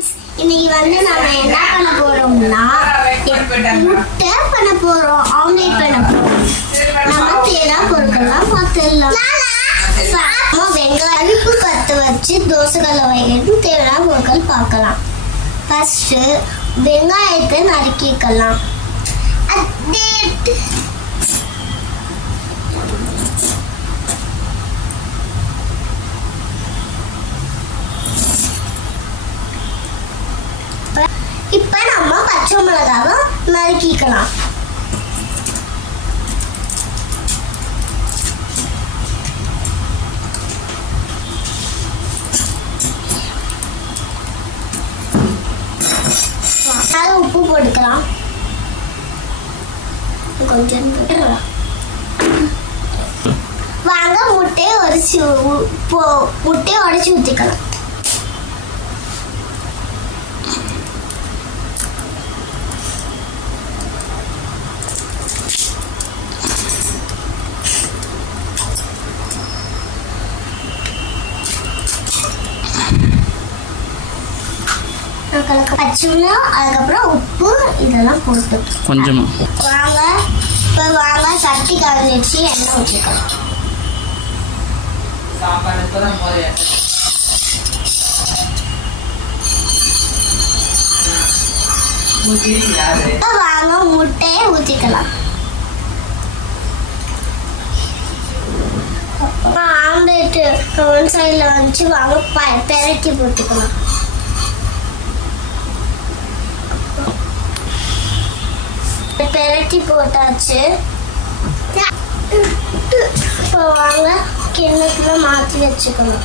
Friends, இன்னைக்கு நாம என்ன பண்ண போறோம்னா முட்டை பண்ண போறோம், ஆம்லெட் பண்ண போறோம். நம்ம தேவையான பொருட்கள்லாம் பார்த்துடலாம். வெங்காயம் அடுப்பு பற்ற வச்சு தோசைக்கல்ல வைக்கிறது தேவையான பொருட்கள் பார்க்கலாம். ஃபர்ஸ்ட் வெங்காயத்தை நறுக்கிக்கலாம். இப்ப நம்ம பச்சை மிளகாவை நறுக்கிக்கலாம். உப்பு போட்டுக்கலாம். கொஞ்சம் வாங்க முட்டையை உடைச்சு ஊற்றிக்கலாம். பச்சை மிளகாய், அதுக்கப்புறம் உப்பு இதெல்லாம் போட்டு கொஞ்சமா வாங்க சட்டி கலந்துச்சு எண்ணெய் ஊற்றிக்கலாம். வாங்க முட்டையை ஊற்றிக்கலாம். ஆம்லேட்டு ஒன் சைடில் வந்துச்சு. வாங்க பெரட்டி போட்டுக்கலாம். பெரட்டி போட்டாச்சு. இப்போ வாங்க கிண்ணத்துல மாற்றி வச்சுக்கணும்.